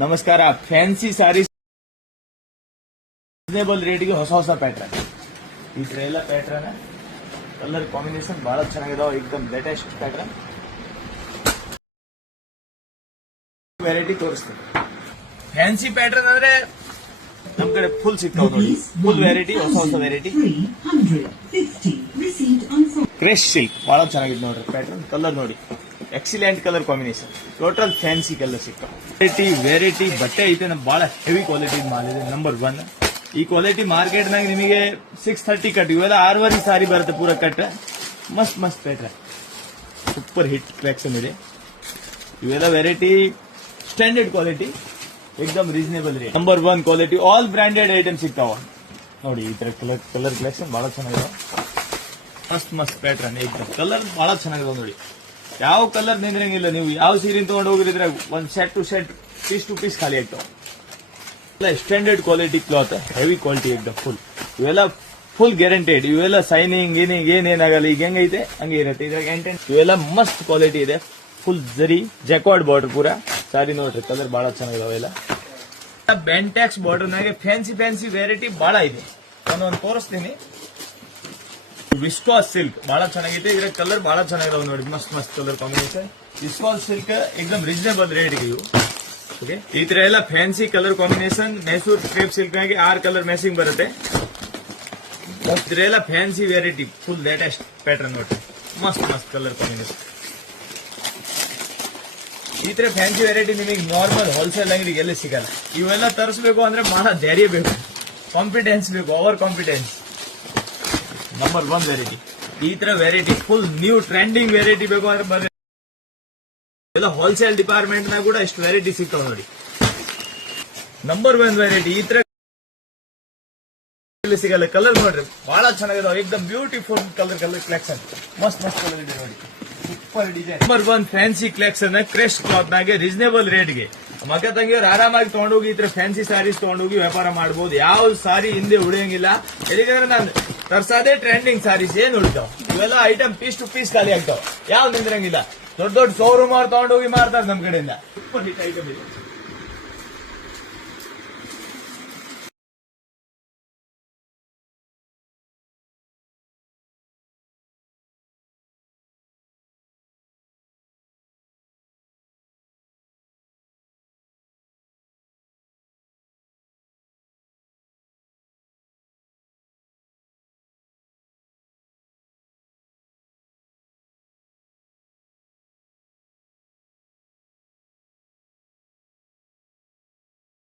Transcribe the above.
ನಮಸ್ಕಾರ. Fancy saris reasonable ರೇಟ್ಗೆ ಹೊಸ ಹೊಸ ಪ್ಯಾಟ್ರನ್. ಈ ತರ ಎಲ್ಲ ಪ್ಯಾಟ್ರನ್ ಕಲರ್ ಕಾಂಬಿನೇಷನ್ ಬಹಳ ಚೆನ್ನಾಗಿದಾವ. ಏಕದಮ್ ಲೇಟೆಸ್ಟ್ ಪ್ಯಾಟ್ರನ್ ವೆರೈಟಿ ತೋರಿಸ್ತೀನಿ. ಫ್ಯಾನ್ಸಿ ಪ್ಯಾಟ್ರನ್ ಅಂದ್ರೆ ನಮ್ ಕಡೆ ಫುಲ್ ಸಿಗ್ತಾವ ನೋಡಿ. ಫುಲ್ ವೆರೈಟಿ, ಹೊಸ ಹೊಸ ವೆರೈಟಿ. ಕ್ರಶ್ ಸಿಲ್ಕ್ ಬಹಳ ಚೆನ್ನಾಗಿದೆ ನೋಡ್ರಿ ಪ್ಯಾಟ್ರನ್. ಕಲರ್ ನೋಡಿ, excellent colour combination. Total fancy colour ಸಿಗ್ತಾವ. ವೆರೈಟಿ ಬಟ್ಟೆ ಐತೆ. ಬಹಳ ಹೆವಿ ಕ್ವಾಲಿಟಿ ಮಾಲ್ ಇದೆ. ನಂಬರ್ 1 ಈ ಕ್ವಾಲಿಟಿ ಮಾರ್ಕೆಟ್ ನಾಗ ನಿಮಗೆ 630 ಕಟ್. ಇವೆಲ್ಲ 6 ಸಾರಿ ಬರುತ್ತೆ ಪೂರ ಕಟ್. ಮಸ್ತ್ ಮಸ್ತ್ ಪ್ಯಾಟ್ರನ್, ಸೂಪರ್ ಹಿಟ್ ಕಲೆಕ್ಷನ್ ಇದೆ. ಇವೆಲ್ಲ ವೆರೈಟಿ ಸ್ಟ್ಯಾಂಡರ್ಡ್ ಕ್ವಾಲಿಟಿ, ಏಕದಮ್ reasonable rate. Number 1 quality, all branded item ಸಿಗ್ತಾವ ನೋಡಿ. ಈ ತರ ಕಲರ್ ಕಲೆಕ್ಷನ್ ಬಹಳ ಚೆನ್ನಾಗಿದೆ. ಮಸ್ತ್ ಮಸ್ತ್ ಪ್ಯಾಟ್ರನ್, ಏಕದಮ್ ಕಲರ್ ಬಹಳ ಚೆನ್ನಾಗಿದೆ ನೋಡಿ. ಯಾವ ಕಲರ್ ನಿಂದ್ರಂಗಿಲ್ಲ. ನೀವು ಯಾವ ಸೀರೆ ತಗೊಂಡು ಹೋಗಿದ್ರೆ ಒಂದ್ set to set, piece to piece ಖಾಲಿ ಆಗ್ತಾವ. Standard quality cloth, heavy quality ಏಕದಮ್ ಫುಲ್. ಇವೆಲ್ಲ ಫುಲ್ ಗ್ಯಾರಂಟೆಡ್. ಇವೆಲ್ಲ ಸೈನಿಂಗ್ ಏನೇನಾಗಲ್ಲ. ಈಗ ಹೆಂಗೈತೆ ಹಂಗೆ ಇರುತ್ತೆ. ಇದ್ರಾಗ ಇವೆಲ್ಲ ಮಸ್ತ್ ಕ್ವಾಲಿಟಿ ಇದೆ. ಫುಲ್ ಜರಿ ಜಕ್ವಾರ್ಡ್ ಬಾರ್ಡರ್ ಪೂರ ಸಾರಿ ನೋಡ್ರಿ. ಕಲರ್ ಬಹಳ ಚೆನ್ನಾಗಿದಾವೆಲ್ಲ. ಬೆಂಟ್ಯಾಕ್ಸ್ ಬಾರ್ಡರ್ ನಾಗೆ ಫ್ಯಾನ್ಸಿ ವೆರೈಟಿ ಬಹಳ ಇದೆ. ಒಂದೊಂದು ತೋರಿಸ್ತೀನಿ. ವಿಸ್ಕಾಸ್ ಸಿಲ್ಕ್ ಬಹಳ ಚೆನ್ನಾಗಿದೆ. ಇದ್ರ ಕಲರ್ ಬಹಳ ಚೆನ್ನಾಗಿದಾವೆ ನೋಡಿ. ಮಸ್ತ್ ಮಸ್ತ್ ಕಲರ್ ಕಾಂಬಿನೇಷನ್. ವಿಸ್ಕಾಸ್ ಸಿಲ್ಕ್ ಏಕದಮ್ ರೀಸನೇಬಲ್ ರೇಟ್ ಇವು. ಓಕೆ, ಈ ತರ ಎಲ್ಲ fancy colour combination. Mysore crepe silk ನಾಗೆ 6 ಕಲರ್ ಮ್ಯಾಚಿಂಗ್ ಬರುತ್ತೆ. ಇದರೆಲ್ಲ fancy variety, full latest pattern ನೋಡಿ. ಮಸ್ತ್ ಮಸ್ತ್ ಕಲರ್ ಕಾಂಬಿನೇಷನ್. ಈ ತರ ಫ್ಯಾನ್ಸಿ ವೆರೈಟಿ ನಿಮಗೆ ನಾರ್ಮಲ್ ಹೋಲ್ಸೇಲ್ ಅಂಗಡಿಗೆ ಎಲ್ಲಿ ಸಿಗಲ್ಲ. ಇವೆಲ್ಲ ತರಿಸಬೇಕು ಅಂದ್ರೆ ಬಹಳ ಧೈರ್ಯ ಬೇಕು, ಕಾನ್ಫಿಡೆನ್ಸ್ ಬೇಕು, ಓವರ್ ಕಾನ್ಫಿಡೆನ್ಸ್. Number 1 variety. ಈ ತರ variety full new trending variety ಬೇಕು ಅಂದ್ರೆ ಬರ್ರಿ. ಎಲ್ಲ ಹೋಲ್ಸೇಲ್ ಡಿಪಾರ್ಟ್ಮೆಂಟ್ ನಾಗ ಕೂಡ ಇಷ್ಟು ವೆರೈಟಿ ಸಿಗ್ತಾವ ನೋಡಿ. Number 1 variety. ಈ ತರ ಸಿಗಲ್ಲ. ಕಲರ್ ನೋಡ್ರಿ ಬಹಳ ಚೆನ್ನಾಗಿದಾವೆ. ಏಕದಮ್ ಬ್ಯೂಟಿಫುಲ್ ಕಲರ್ ಕಲೆಕ್ಷನ್. ಮಸ್ತ್ ಮಸ್ತ್ ಕಲರ್ ಇದೆ ನೋಡಿ. Super design. Number 1 fancy collection crush cloth ನಾಗೆ ರೀಸನೇಬಲ್ ರೇಟ್ಗೆ ಮಗ ತಂಗಿಯವ್ರು ಆರಾಮಾಗಿ ತಗೊಂಡೋಗಿ ಈ ತರ ಫ್ಯಾನ್ಸಿ ಸಾರೀಸ್ ತಗೊಂಡೋಗಿ ವ್ಯಾಪಾರ ಮಾಡಬಹುದು. ಯಾವ ಸಾರಿ ಹಿಂದೆ ಉಳಿಯಂಗಿಲ್ಲ. ಯಾಕಂದ್ರೆ ನಾನು ತರ್ಸೋದೇ ಟ್ರೆಂಡಿಂಗ್ ಸಾರೀಸ್ ಏನ್ ಉಳಿತಾವ. ಇವೆಲ್ಲ ಐಟಮ್ ಪೀಸ್ ಟು ಪೀಸ್ ಖಾಲಿ ಆಗ್ತಾವ. ಯಾವ ನಿಂದ್ರಂಗಿಲ್ಲ. ದೊಡ್ಡ ದೊಡ್ಡ ಶೋರೂಮ್ ಅವ್ರು ತಗೊಂಡೋಗಿ ಮಾರ್ತಾರೆ ನಮ್ ಕಡೆಯಿಂದ. ಸೂಪರ್ ಹಿಟ್ ಐಟಮ್ ಇದೆ.